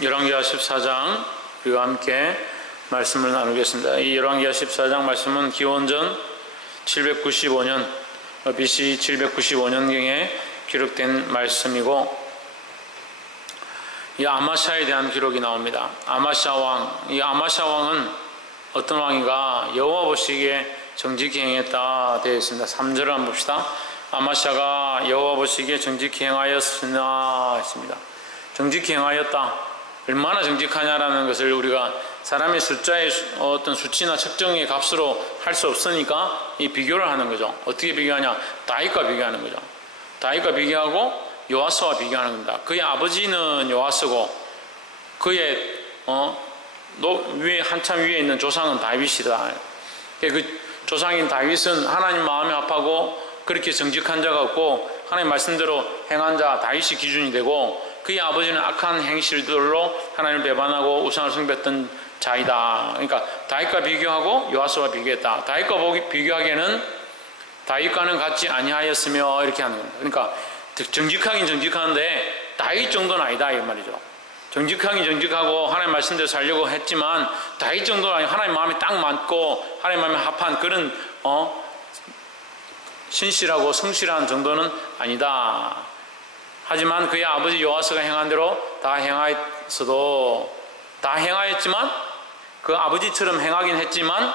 열왕기하 14장 우리와 함께 말씀을 나누겠습니다. 이 열왕기하 14장 말씀은 기원전 795년 BC 795년경에 기록된 말씀이고, 이 아마샤에 대한 기록이 나옵니다. 아마샤 왕, 이 아마샤 왕은 어떤 왕인가? 여호와 보시기에 정직히 행했다 되어 있습니다. 3절을 한번 봅시다. 아마샤가 여호와 보시기에 정직히 행하였으나 했습니다. 정직히 행하였다. 얼마나 정직하냐라는 것을 우리가 사람의 숫자의 어떤 수치나 측정의 값으로 할 수 없으니까 이 비교를 하는 거죠. 어떻게 비교하냐? 다윗과 비교하는 거죠. 다윗과 비교하고 요아스와 비교하는 겁니다. 그의 아버지는 요아스고 그의 위에 한참 위에 있는 조상은 다윗이다. 그 조상인 다윗은 하나님 마음에 합하고 그렇게 정직한 자가 없고 하나님 말씀대로 행한 자 다윗이 기준이 되고, 그의 아버지는 악한 행실들로 하나님을 배반하고 우상을 숭배했던 자이다. 그러니까 다윗과 비교하고 요아스와 비교했다. 다윗과 비교하기에는 다윗과는 같지 아니하였으며 이렇게 하는 겁니다. 그러니까 정직하긴 정직한데 다윗 정도는 아니다 이 말이죠. 정직하긴 정직하고 하나님 말씀대로 살려고 했지만 다윗 정도는 아니고 하나님 마음에 딱 맞고 하나님 마음에 합한 그런 신실하고 성실한 정도는 아니다. 하지만 그의 아버지 요아스가 행한 대로 다 행하였지만 그 아버지처럼 행하긴 했지만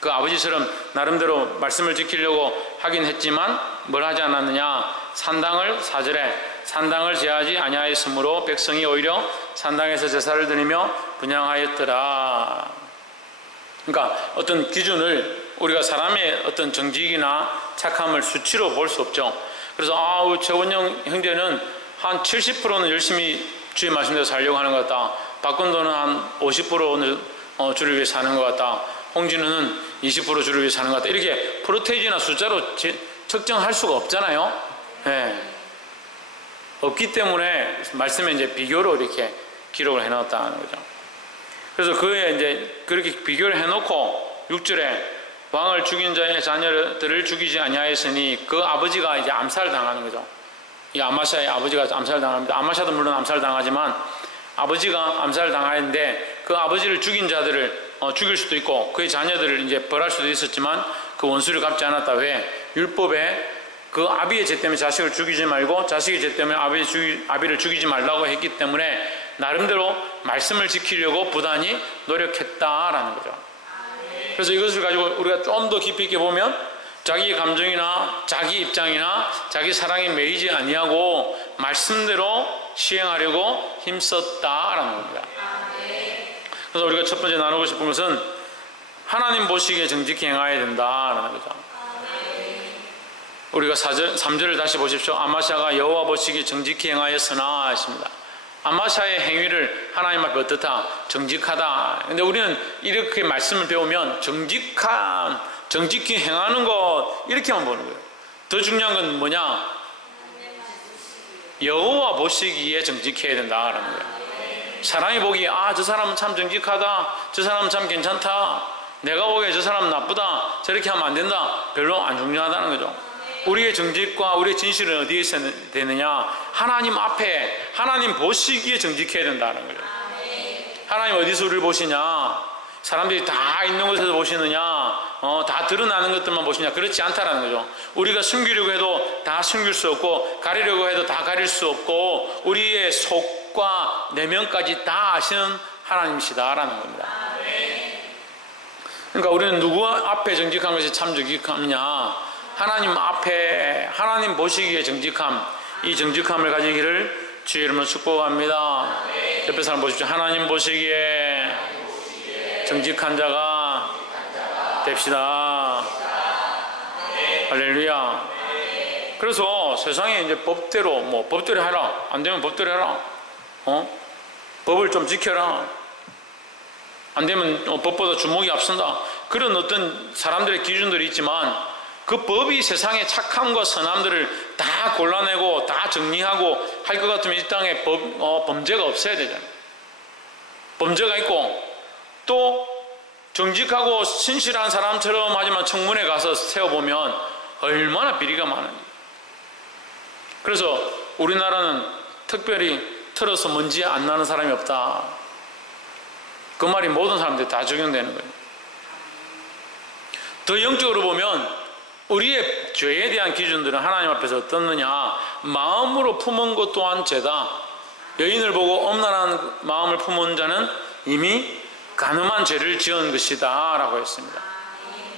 그 아버지처럼 나름대로 말씀을 지키려고 하긴 했지만 뭘 하지 않았느냐? 산당을 제하지 아니하였으므로 백성이 오히려 산당에서 제사를 드리며 분향하였더라. 그러니까 어떤 기준을 우리가 사람의 어떤 정직이나 착함을 수치로 볼 수 없죠. 그래서 최원영 형제는 한 70%는 열심히 주의 말씀대로 살려고 하는 것 같다. 박건도는 한 50%는 주를 위해 사는 것 같다. 홍진우는 20% 주를 위해 사는 것 같다. 이렇게 프로테이지나 숫자로 측정할 수가 없잖아요. 네. 없기 때문에 말씀에 이제 비교로 이렇게 기록을 해놨다는 거죠. 그래서 그에 이제 그렇게 비교를 해놓고 6절에 왕을 죽인 자의 자녀들을 죽이지 아니하였으니 그 아버지가 이제 암살당하는 거죠. 이 아마샤의 아버지가 암살당합니다. 아마샤도 물론 암살당하지만 아버지가 암살당하는데 그 아버지를 죽인 자들을 죽일 수도 있고 그의 자녀들을 이제 벌할 수도 있었지만 그 원수를 갚지 않았다. 왜? 율법에 그 아비의 죄 때문에 자식을 죽이지 말고 자식의 죄 때문에 아비를 죽이지 말라고 했기 때문에 나름대로 말씀을 지키려고 부단히 노력했다라는 거죠. 그래서 이것을 가지고 우리가 좀 더 깊이 있게 보면 자기 감정이나 자기 입장이나 자기 사랑에 매이지 아니하고 말씀대로 시행하려고 힘썼다라는 겁니다. 그래서 우리가 첫 번째 나누고 싶은 것은 하나님 보시기에 정직히 행해야 된다라는 거죠. 우리가 3절을 다시 보십시오. 아마샤가 여호와 보시기에 정직히 행하였으나 했습니다. 아마샤의 행위를 하나님 앞에 어떻다? 정직하다. 근데 우리는 이렇게 말씀을 배우면 정직히 행하는 것 이렇게만 보는 거예요. 더 중요한 건 뭐냐? 여호와 보시기에 정직해야 된다라는 거예요. 사람이 보기에 저 사람은 참 정직하다, 저 사람은 참 괜찮다, 내가 보기에 저 사람은 나쁘다, 저렇게 하면 안 된다, 별로 안 중요하다는 거죠. 우리의 정직과 우리의 진실은 어디에 있어야 되느냐? 하나님 앞에, 하나님 보시기에 정직해야 된다는 거예요. 하나님 어디서 우리를 보시냐? 사람들이 다 있는 곳에서 보시느냐? 다 드러나는 것들만 보시냐? 그렇지 않다라는 거죠. 우리가 숨기려고 해도 다 숨길 수 없고 가리려고 해도 다 가릴 수 없고 우리의 속과 내면까지 다 아시는 하나님이시다라는 겁니다. 그러니까 우리는 누구 앞에 정직한 것이 참 정직함이냐? 하나님 앞에, 하나님 보시기에 정직함, 이 정직함을 가지기를 주의 이름으로 축복합니다. 옆에 사람 보십시오. 하나님 보시기에 정직한 자가 됩시다. 할렐루야. 그래서 세상에 이제 법대로 해라, 안 되면 법대로 해라, 법을 좀 지켜라, 안 되면 법보다 주목이 앞선다, 그런 어떤 사람들의 기준들이 있지만 그 법이 세상의 착함과 선함들을 다 골라내고 다 정리하고 할 것 같으면 이 땅에 범죄가 없어야 되잖아요. 범죄가 있고 또 정직하고 신실한 사람처럼 하지만 청문회 가서 세워보면 얼마나 비리가 많은지. 그래서 우리나라는 특별히 틀어서 먼지 안 나는 사람이 없다. 그 말이 모든 사람들이 다 적용되는 거예요. 더 영적으로 보면 우리의 죄에 대한 기준들은 하나님 앞에서 어떻느냐, 마음으로 품은 것 또한 죄다. 여인을 보고 엄란한 마음을 품은 자는 이미 간음한 죄를 지은 것이다 라고 했습니다.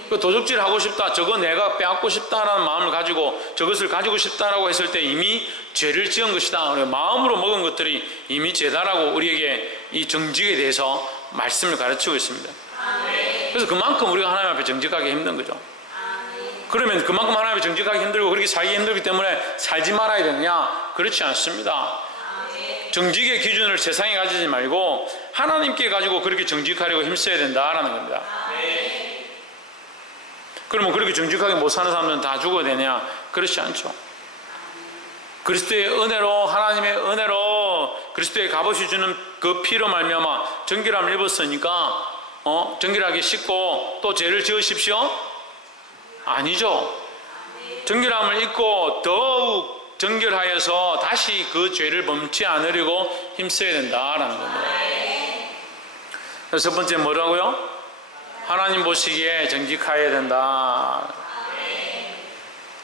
도둑질 하고 싶다, 저거 내가 빼앗고 싶다라는 마음을 가지고 저것을 가지고 싶다라고 했을 때 이미 죄를 지은 것이다. 마음으로 먹은 것들이 이미 죄다라고 우리에게 이 정직에 대해서 말씀을 가르치고 있습니다. 그래서 그만큼 우리가 하나님 앞에 정직하기 힘든 거죠. 그러면 그만큼 하나님 앞에 정직하기 힘들고 그렇게 살기 힘들기 때문에 살지 말아야 되느냐? 그렇지 않습니다. 정직의 기준을 세상에 가지지 말고 하나님께 가지고 그렇게 정직하려고 힘써야 된다라는 겁니다. 그러면 그렇게 정직하게 못 사는 사람들은 다 죽어야 되냐? 그렇지 않죠. 그리스도의 은혜로, 하나님의 은혜로 그리스도의 값없이 주는 그 피로 말미암아 정결함을 입었으니까 정결하게 씻고 또 죄를 지으십시오? 아니죠. 정결함을 입고 더욱 정결하여서 다시 그 죄를 범치 않으려고 힘써야 된다라는 겁니다. 그래서 첫 번째 뭐라고요? 하나님 보시기에 정직하여야 된다.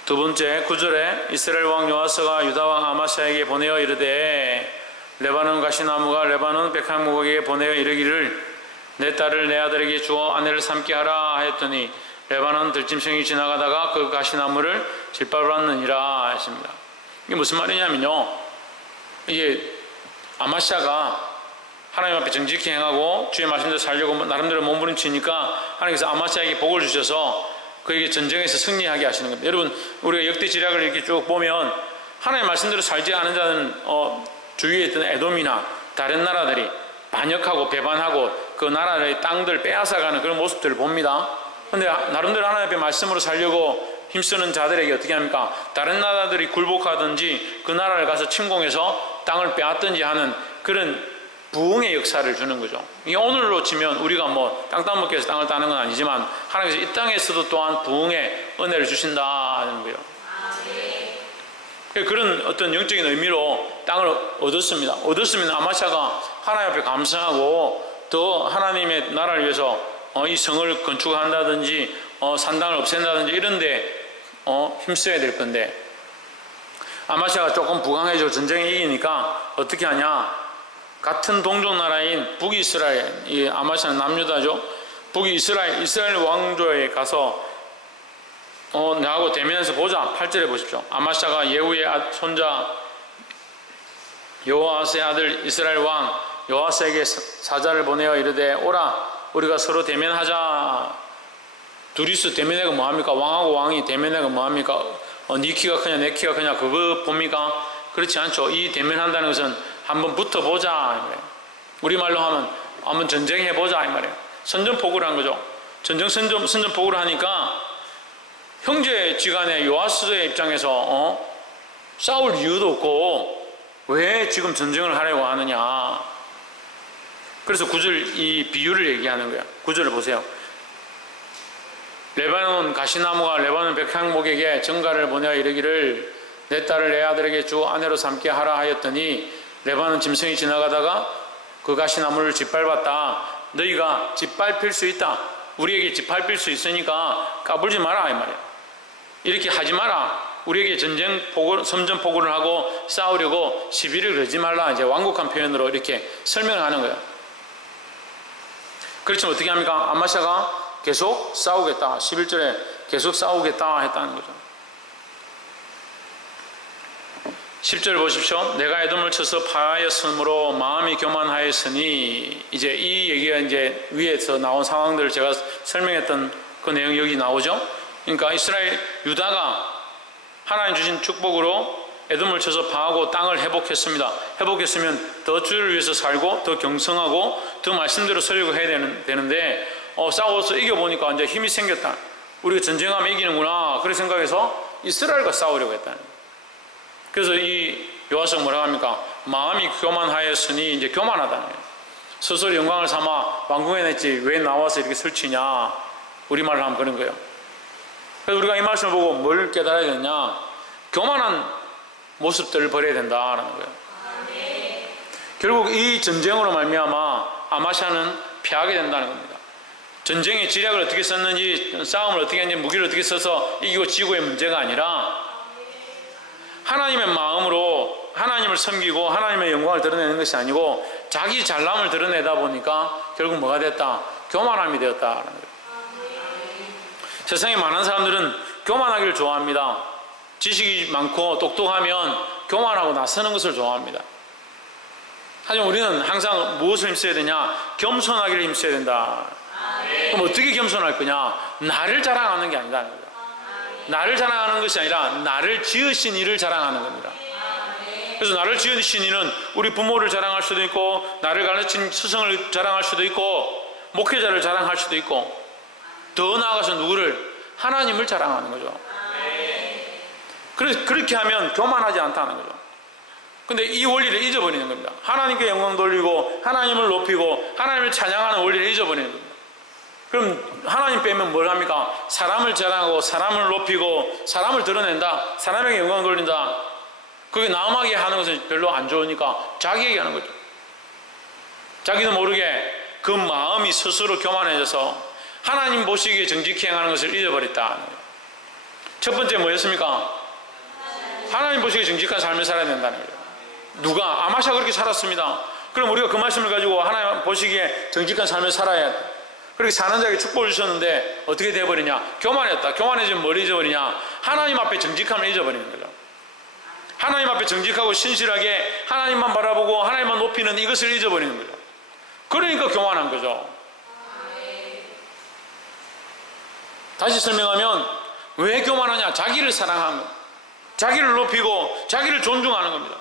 두 번째 9절에 이스라엘 왕 요아스가 유다 왕 아마스야에게 보내어 이르되 레바논 가시나무가 레바논 백향목에게 보내어 이르기를 내 딸을 내 아들에게 주어 아내를 삼게 하라 하였더니 레바논 들짐승이 지나가다가 그 가시나무를 짓밟았느니라 했습니다. 이게 무슨 말이냐면요, 이게 아마스야가 하나님 앞에 정직히 행하고 주의 말씀대로 살려고 나름대로 몸부림치니까 하나님께서 아마스야에게 복을 주셔서 그에게 전쟁에서 승리하게 하시는 겁니다. 여러분, 우리가 역대 지략을 이렇게 쭉 보면 하나님 말씀대로 살지 않은 자는 주위에 있던 에돔이나 다른 나라들이 반역하고 배반하고 그 나라의 땅들 빼앗아가는 그런 모습들을 봅니다. 그런데 나름대로 하나님 앞에 말씀으로 살려고 힘쓰는 자들에게 어떻게 합니까? 다른 나라들이 굴복하든지 그 나라를 가서 침공해서 땅을 빼앗든지 하는 그런 부흥의 역사를 주는 거죠. 이게 오늘로 치면 우리가 뭐 땅 따먹기 위해서 땅을 따는 건 아니지만 하나님께서 이 땅에서도 또한 부흥의 은혜를 주신다는 거예요. 그런 어떤 영적인 의미로 땅을 얻었습니다. 얻었으면 아마스야가 하나님 앞에 감사하고 더 하나님의 나라를 위해서 이 성을 건축한다든지 산당을 없앤다든지 이런 데 힘써야 될 건데, 아마스야가 조금 부강해지고 전쟁에 이기니까 어떻게 하냐, 같은 동족 나라인 북이스라엘, 이 아마스야는 남유다죠. 북이스라엘 왕조에 가서 나하고 대면해서 보자. 8절에 보십시오. 아마스야가 예후의 손자 요아스의 아들 이스라엘 왕 요아스에게 사자를 보내어 이르되 오라 우리가 서로 대면하자. 둘이서 대면해가 뭐합니까? 왕하고 왕이 대면해가 뭐합니까? 네 키가 크냐 내 키가 크냐 그거 봅니까? 그렇지 않죠. 이 대면한다는 것은 한번 붙어보자. 우리말로 하면 한번 전쟁해보자 이 말이에요. 선전포고를 한 거죠. 선전포고를 하니까 형제지간에 요아스의 입장에서 싸울 이유도 없고 왜 지금 전쟁을 하려고 하느냐. 그래서 9절 이 비유를 얘기하는 거예요. 9절을 보세요. 레바논 가시나무가 레바논 백향목에게 전가를 보내어 이르기를 내 딸을 내 아들에게 주 아내로 삼게 하라 하였더니 레바논 짐승이 지나가다가 그 가시나무를 짓밟았다. 너희가 짓밟힐 수 있다. 우리에게 짓밟힐 수 있으니까 까불지 마라 이 말이야. 이렇게 하지 마라. 우리에게 선전포고를 하고 싸우려고 시비를 걸지 말라. 이제 완곡한 표현으로 이렇게 설명을 하는 거예요. 그렇지만 어떻게 합니까? 아마스야가 계속 싸우겠다. 11절에 계속 싸우겠다 했다는 거죠. 10절 보십시오. 내가 에돔을 쳐서 파하였으므로 마음이 교만하였으니, 이제 이 얘기가 이제 위에서 나온 상황들을 제가 설명했던 그 내용이 여기 나오죠. 그러니까 이스라엘 유다가 하나님 주신 축복으로 에돔을 쳐서 파하고 땅을 회복했습니다. 회복했으면 더 주를 위해서 살고 더 경성하고 더 말씀대로 살려고 해야 되는데 싸워서 이겨보니까 이제 힘이 생겼다. 우리가 전쟁하면 이기는구나. 그렇게 생각해서 이스라엘과 싸우려고 했다는 거예요. 그래서 이 요아스가 뭐라고 합니까? 마음이 교만하였으니, 이제 교만하다는 거예요. 스스로 영광을 삼아 왕궁해냈지 왜 나와서 이렇게 설치냐. 우리말로 하면 그런 거예요. 그래서 우리가 이 말씀을 보고 뭘 깨달아야 되느냐, 교만한 모습들을 버려야 된다라는 거예요. 결국 이 전쟁으로 말미암아 아마샤는 패하게 된다는 겁니다. 전쟁의 지략을 어떻게 썼는지, 싸움을 어떻게 했는지, 무기를 어떻게 써서 이기고 지고의 문제가 아니라 하나님의 마음으로 하나님을 섬기고 하나님의 영광을 드러내는 것이 아니고 자기 잘남을 드러내다 보니까 결국 뭐가 됐다? 교만함이 되었다는 거예요. 세상에 많은 사람들은 교만하기를 좋아합니다. 지식이 많고 똑똑하면 교만하고 나서는 것을 좋아합니다. 하지만 우리는 항상 무엇을 힘써야 되냐? 겸손하기를 힘써야 된다. 그럼 어떻게 겸손할 거냐? 나를 자랑하는 게 아니라는 거예요. 나를 자랑하는 것이 아니라 나를 지으신 이를 자랑하는 겁니다. 그래서 나를 지으신 이는 우리 부모를 자랑할 수도 있고, 나를 가르친 스승을 자랑할 수도 있고, 목회자를 자랑할 수도 있고, 더 나아가서 누구를? 하나님을 자랑하는 거죠. 그렇게 하면 교만하지 않다는 거죠. 근데 이 원리를 잊어버리는 겁니다. 하나님께 영광 돌리고 하나님을 높이고 하나님을 찬양하는 원리를 잊어버리는 겁니다. 그럼 하나님 빼면 뭘 합니까? 사람을 자랑하고 사람을 높이고 사람을 드러낸다, 사람에게 영광 돌린다. 그게 남에게 하는 것은 별로 안 좋으니까 자기에게 하는 거죠. 자기도 모르게 그 마음이 스스로 교만해져서 하나님 보시기에 정직히 행하는 것을 잊어버렸다. 첫 번째 뭐였습니까? 하나님 보시기에 정직한 삶을 살아야 된다는 거예요. 누가? 아마샤가 그렇게 살았습니다. 그럼 우리가 그 말씀을 가지고 하나님 보시기에 정직한 삶을 살아야 돼. 그렇게 사는 자에게 축복을 주셨는데 어떻게 되어버리냐? 교만했다. 교만해지면 뭘 잊어버리냐? 하나님 앞에 정직함을 잊어버리는 거죠. 하나님 앞에 정직하고 신실하게 하나님만 바라보고 하나님만 높이는 이것을 잊어버리는 거죠. 그러니까 교만한 거죠. 다시 설명하면 왜 교만하냐? 자기를 사랑하는 것, 자기를 높이고 자기를 존중하는 겁니다.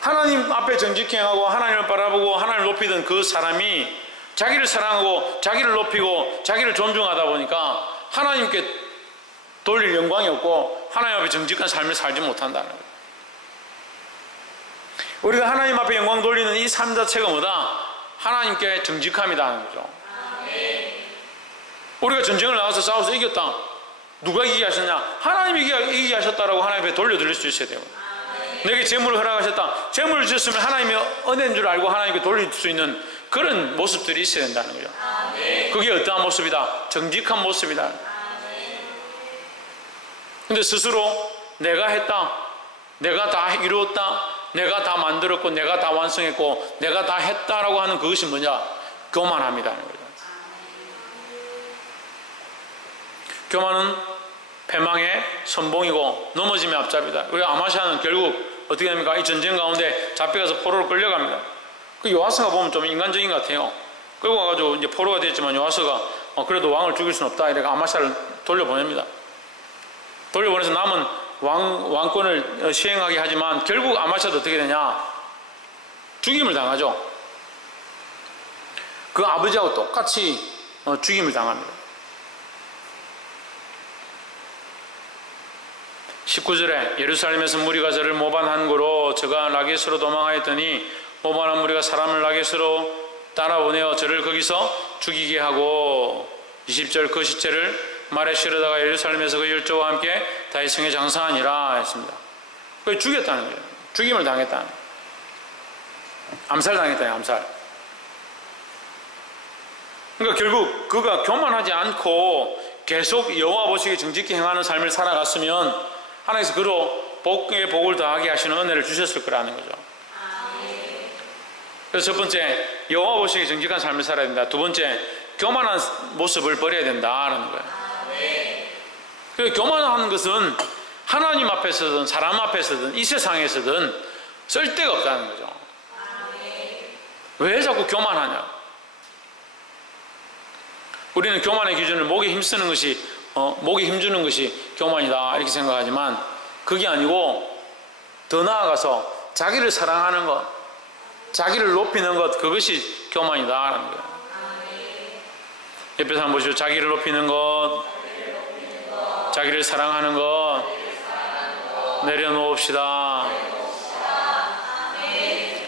하나님 앞에 정직히 행하고 하나님을 바라보고 하나님을 높이던 그 사람이 자기를 사랑하고 자기를 높이고 자기를 존중하다 보니까 하나님께 돌릴 영광이 없고 하나님 앞에 정직한 삶을 살지 못한다는 거예요. 우리가 하나님 앞에 영광 돌리는 이 삶 자체가 뭐다? 하나님께 정직함이라는 거죠. 우리가 전쟁을 나가서 싸워서 이겼다. 누가 이기게 하셨냐? 하나님이 이기게 하셨다라고 하나님 앞에 돌려드릴 수 있어야 돼요. 내게 재물을 허락하셨다. 재물을 주셨으면 하나님의 은혜인 줄 알고 하나님께 돌릴 수 있는 그런 모습들이 있어야 된다는 거죠. 그게 어떠한 모습이다? 정직한 모습이다. 근데 스스로 내가 했다, 내가 다 이루었다, 내가 다 만들었고 내가 다 완성했고 내가 다 했다라고 하는 그것이 뭐냐? 교만함이라는 거죠. 교만은 패망의 선봉이고 넘어짐의 앞잡이다. 우리 아마샤는 결국 어떻게 됩니까? 이 전쟁 가운데 잡혀가서 포로로 끌려갑니다. 그 요아스가 보면 좀 인간적인 것 같아요. 끌고 가가지고 이제 포로가 됐지만 요아스가 그래도 왕을 죽일 수는 없다. 이렇게 아마샤를 돌려보냅니다. 돌려보내서 남은 왕권을 시행하게 하지만 결국 아마샤도 어떻게 되냐? 죽임을 당하죠. 그 아버지하고 똑같이 죽임을 당합니다. 19절에 예루살렘에서 무리가 저를 모반한 고로 저가 라게스로 도망하였더니 모반한 무리가 사람을 라게스로 따라보내어 저를 거기서 죽이게 하고 20절 그 시체를 말에 실어다가 예루살렘에서 그 열조와 함께 다윗성에 장사하니라 했습니다. 그걸 죽였다는 거예요. 죽임을 당했다는 거예요. 암살당했다는 암살. 그러니까 결국 그가 교만하지 않고 계속 여호와 보시기에 정직히 행하는 삶을 살아갔으면 하나님께서 그로 복의 복을 더하게 하시는 은혜를 주셨을 거라는 거죠. 그래서 첫 번째, 여호와 보시기에 정직한 삶을 살아야 된다. 두 번째, 교만한 모습을 버려야 된다는 거예요. 그래서 교만하는 것은 하나님 앞에서든 사람 앞에서든 이 세상에서든 쓸데가 없다는 거죠. 왜 자꾸 교만하냐? 우리는 교만의 기준을 목에 힘쓰는 것이 목에 힘주는 것이 교만이다 이렇게 생각하지만 그게 아니고 더 나아가서 자기를 사랑하는 것, 자기를 높이는 것, 그것이 교만이다라는 거예요. 옆에 사람 보시죠. 자기를 높이는 것, 자기를 사랑하는 것, 내려놓읍시다.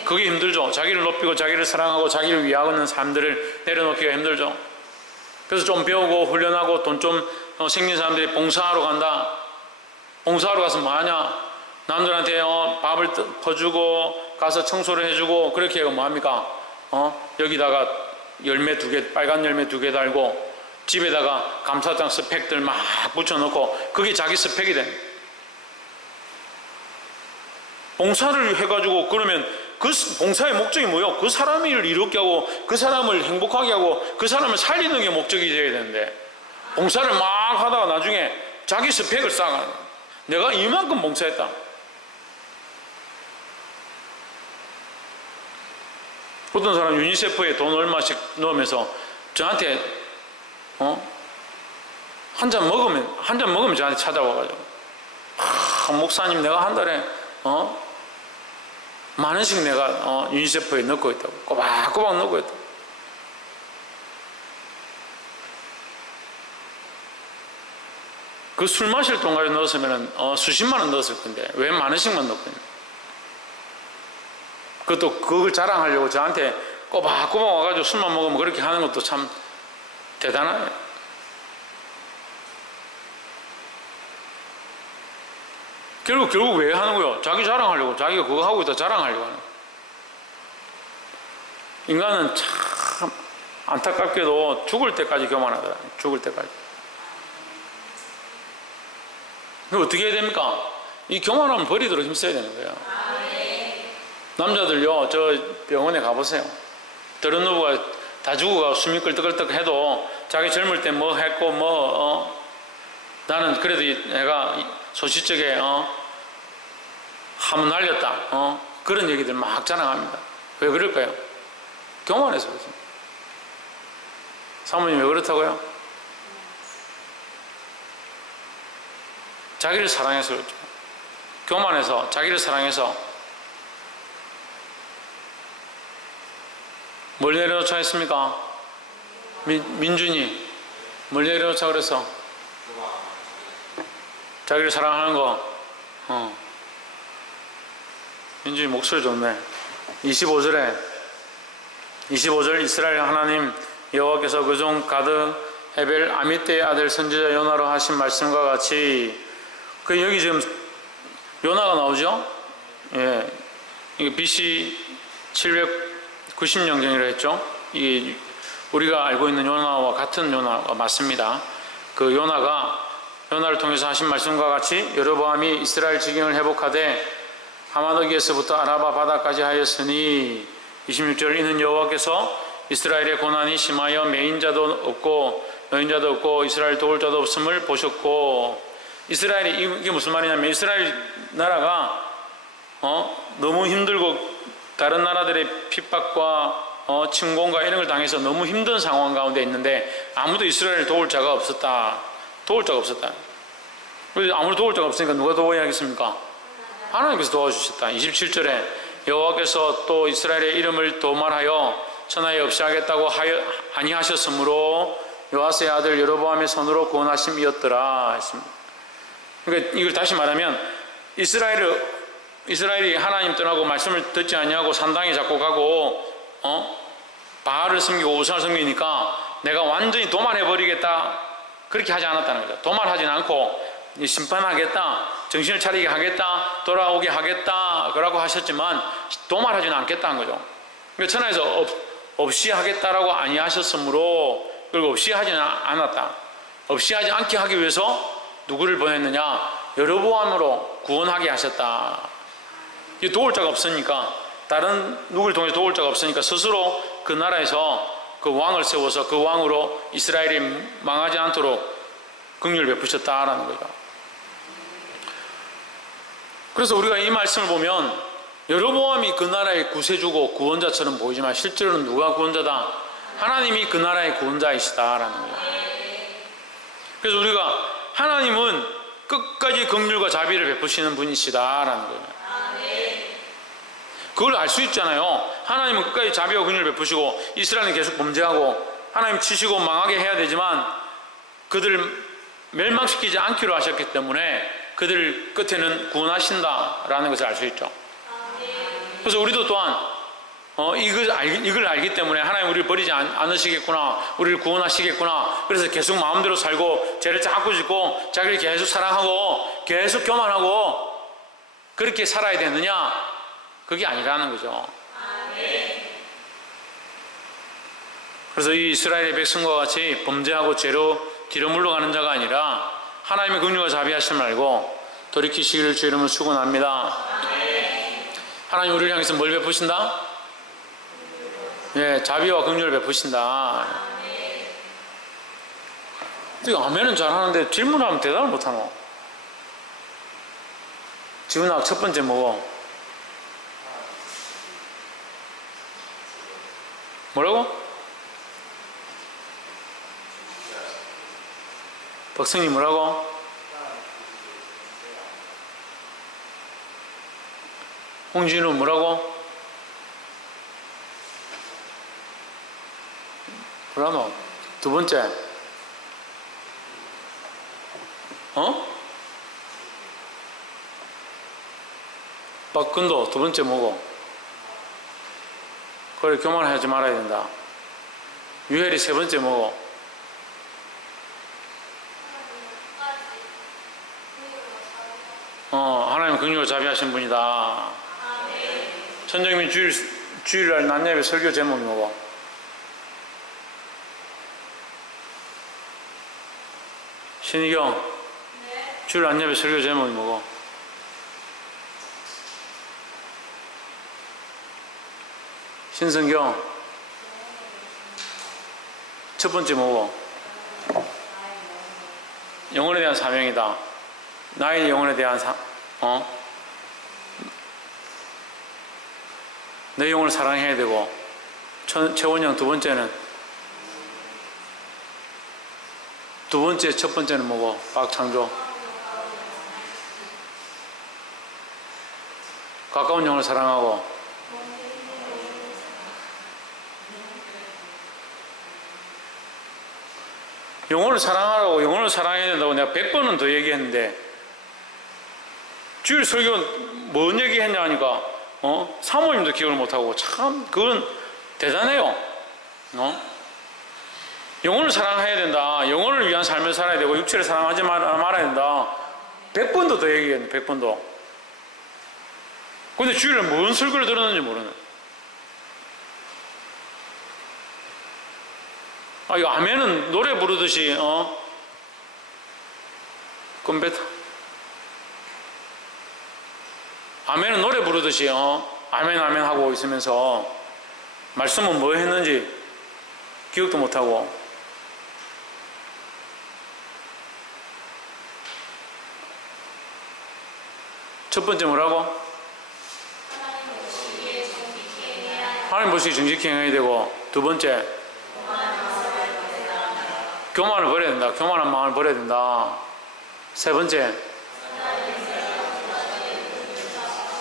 그게 힘들죠. 자기를 높이고 자기를 사랑하고 자기를 위하는 사람들을 내려놓기가 힘들죠. 그래서 좀 배우고 훈련하고 돈 좀 생긴 사람들이 봉사하러 간다. 봉사하러 가서 뭐하냐? 남들한테 밥을 퍼주고 가서 청소를 해주고 그렇게 하고 뭐합니까? 여기다가 열매 2개, 빨간 열매 2개 달고 집에다가 감사장 스펙들 막 붙여놓고 그게 자기 스펙이 돼. 봉사를 해가지고 그러면 그 봉사의 목적이 뭐예요? 그 사람을 이롭게 하고 그 사람을 행복하게 하고 그 사람을 살리는 게 목적이 되어야 되는데 봉사를 막 하다가 나중에 자기 스펙을 쌓아. 내가 이만큼 봉사했다. 어떤 사람 유니세프에 돈 얼마씩 넣으면서 저한테 한 잔 먹으면 저한테 찾아와가지고 목사님 내가 한 달에 10,000원씩 내가 유니세프에 넣고 있다고 꼬박꼬박 넣고 있다고. 그 술 마실 동가에 넣었으면 수십만 원 넣었을 건데 왜 10,000원씩만 넣고 있냐. 그것도 그걸 자랑하려고 저한테 꼬박꼬박 와가지고 술만 먹으면 그렇게 하는 것도 참 대단하네. 결국 왜 하는 거예요? 자기 자랑하려고. 자기가 그거 하고 있다 자랑하려고 하는 거예요. 인간은 참 안타깝게도 죽을 때까지 교만하더라. 죽을 때까지. 그럼 어떻게 해야 됩니까? 이 교만함을 버리도록 힘써야 되는 거예요. 남자들요, 저 병원에 가보세요. 더러운 누부가 다 죽어가 숨이 끌떡끌떡 해도 자기 젊을 때 뭐 했고 나는 그래도 내가 소시적에 한번 날렸다 그런 얘기들 막 자랑합니다. 왜 그럴까요? 교만해서 그렇습니다. 사모님 왜 그렇다고요? 자기를 사랑해서 그렇죠. 교만해서 자기를 사랑해서 뭘 내려놓자 했습니까? 민준이 뭘 내려놓자 그래서 자기를 사랑하는 거. 민준이 목소리 좋네. 25절 이스라엘 하나님 여호와께서 그종 가드 헤벨 아미떼의 아들 선지자 요나로 하신 말씀과 같이 여기 지금 요나가 나오죠? 예, 이게 BC 790년경이라 했죠? 이게 우리가 알고 있는 요나와 같은 요나가 맞습니다. 그 요나를 통해서 하신 말씀과 같이 여로보암이 이스라엘 지경을 회복하되 하마더기에서부터 아라바 바다까지 하였으니 26절 이는 여호와께서 이스라엘의 고난이 심하여 매인자도 없고 여인자도 없고 이스라엘 도울 자도 없음을 보셨고 이스라엘이 이게 무슨 말이냐면 이스라엘 나라가 너무 힘들고 다른 나라들의 핍박과 침공과 이런 걸 당해서 너무 힘든 상황 가운데 있는데 아무도 이스라엘을 도울 자가 없었다. 그래서 아무도 도울 자가 없으니까 누가 도와야겠습니까? 하나님께서 도와주셨다. 27절에 여호와께서 또 이스라엘의 이름을 도말하여 천하에 없이 하겠다고 아니하셨으므로 요아스의 아들 여로보암의 손으로 구원하심이었더라 했습니다. 그러니까 이걸 다시 말하면 이스라엘이 하나님 떠나고 말씀을 듣지 아니하고 산당에 자꾸 가고 바알을 섬기고 우상을 섬기니까 내가 완전히 도말해버리겠다 그렇게 하지 않았다는 거죠. 도말하진 않고 심판하겠다, 정신을 차리게 하겠다, 돌아오게 하겠다 그러고 하셨지만 도말하지는 않겠다는 거죠. 그러니까 천하에서 없이 하겠다라고 아니하셨으므로 그리고 없이 하지는 않았다. 없이 하지 않게 하기 위해서 누구를 보냈느냐? 여로보암으로 구원하게 하셨다. 이 도울 자가 없으니까 다른 누구를 통해서 도울 자가 없으니까 스스로 그 나라에서 그 왕을 세워서 그 왕으로 이스라엘이 망하지 않도록 긍휼을 베푸셨다라는 거죠. 그래서 우리가 이 말씀을 보면 여로보암이 그 나라의 구세주고 구원자처럼 보이지만 실제로는 누가 구원자다? 하나님이 그 나라의 구원자이시다라는 거예요. 그래서 우리가 하나님은 끝까지 긍휼과 자비를 베푸시는 분이시다라는 거예요. 그걸 알 수 있잖아요. 하나님은 끝까지 자비와 긍휼을 베푸시고 이스라엘은 계속 범죄하고 하나님 치시고 망하게 해야 되지만 그들을 멸망시키지 않기로 하셨기 때문에 그들 끝에는 구원하신다라는 것을 알 수 있죠. 그래서 우리도 또한 이걸 알기 때문에 하나님 우리를 버리지 않으시겠구나, 우리를 구원하시겠구나. 그래서 계속 마음대로 살고 죄를 자꾸 짓고 자기를 계속 사랑하고 계속 교만하고 그렇게 살아야 되느냐? 그게 아니라는 거죠. 그래서 이 이스라엘의 백성과 같이 범죄하고 죄로 뒤로 물러가는 자가 아니라 하나님의 긍휼과 자비하심을 알고 돌이키시기를 주 이름으로 축원합니다. 하나님 우리를 향해서 뭘 베푸신다? 예, 자비와 긍휼을 베푸신다. 아멘은 잘하는데 질문하면 대답을 못하노. 지훈아, 첫 번째 뭐라고? 박성님 뭐라고? 홍진우 뭐라고? 뭐라노? 두 번째 박근도 두 번째 뭐고? 그래, 교만하지 말아야 된다. 유혜리 세 번째 뭐고? 하나님 긍휼과 자비하신 분이다. 천정민 주일날 낮예배 설교 제목이 뭐고? 신희경 주일 낮예배 설교 제목이 뭐고? 신성경 첫 번째 뭐고? 영혼에 대한 사명이다. 나의 영혼에 대한 내 영혼을 사랑해야 되고, 최원영 두 번째는 첫 번째는 뭐고? 박창조 가까운 영혼을 사랑하고, 영혼을 사랑하라고, 영혼을 사랑해야 된다고 내가 100번은 더 얘기했는데, 주일 설교 뭔 얘기했냐 하니까 사모님도 기억을 못하고, 참 그건 대단해요. 영혼을 사랑해야 된다, 영혼을 위한 삶을 살아야 되고 육체를 사랑하지 말아야 된다 100번도 더 얘기했네. 100번도. 근데 주일에 뭔 설교를 들었는지 모르네. 이거 아멘은 노래 부르듯이 컴퓨터 아멘은 노래 부르듯이 아멘 아멘 하고 있으면서 말씀은 뭐 했는지 기억도 못하고, 첫 번째 뭐라고? 하나님 보시기에 정직히 행해야 되고, 두 번째 교만을 버려야 된다. 교만한 마음을 버려야 된다. 세 번째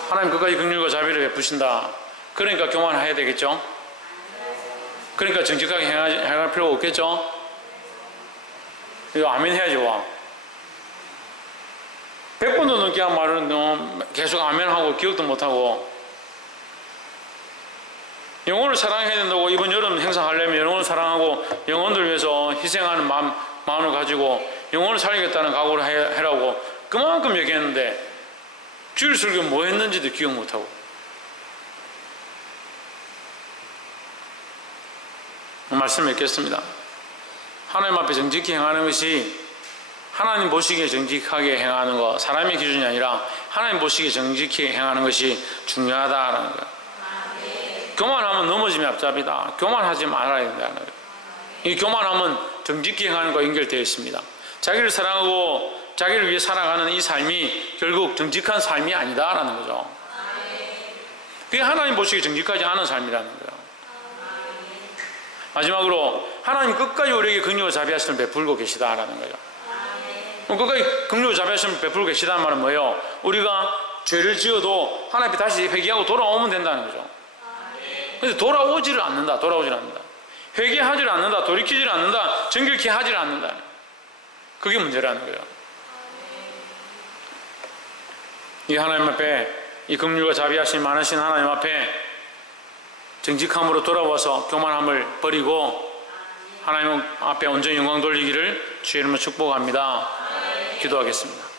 하나님 끝까지 긍휼과 자비를 베푸신다. 그러니까 교만해야 되겠죠? 그러니까 정직하게 행할 필요가 없겠죠? 이거 아멘 해야지. 와 100번도 넘게 한 말은 계속 아멘하고 기억도 못하고, 영혼을 사랑해야 된다고 이번 여름 행사하려면 영혼을 사랑하고 영혼들 위해서 희생하는 마음을 가지고 영혼을 살리겠다는 각오를 해라고 그만큼 얘기했는데, 주일 설교 뭐 했는지도 기억 못하고. 말씀 읽겠습니다. 하나님 앞에 정직히 행하는 것이 하나님 보시기에 정직하게 행하는 것, 사람의 기준이 아니라 하나님 보시기에 정직히 행하는 것이 중요하다라는 거예요. 교만하면 넘어짐이 앞잡이다. 교만하지 말아야 된다는 거예요. 이 교만하면 정직히 행하는 것과 연결되어 있습니다. 자기를 사랑하고 자기를 위해 살아가는 이 삶이 결국 정직한 삶이 아니다라는 거죠. 그게 하나님 보시기에 정직하지 않은 삶이라는 거예요. 마지막으로 하나님 끝까지 우리에게 긍휼과 자비하심을 베풀고 계시다라는 거예요. 끝까지 긍휼과 자비하심을 베풀고 계시다는 말은 뭐예요? 우리가 죄를 지어도 하나님 앞에 다시 회개하고 돌아오면 된다는 거죠. 근데 돌아오지를 않는다. 회개하지를 않는다. 돌이키지를 않는다. 정결케 하지를 않는다. 그게 문제라는 거예요. 이 하나님 앞에, 이 긍휼과 자비하심 많으신 하나님 앞에 정직함으로 돌아와서 교만함을 버리고 하나님 앞에 온전히 영광 돌리기를 주의 이름으로 축복합니다. 기도하겠습니다.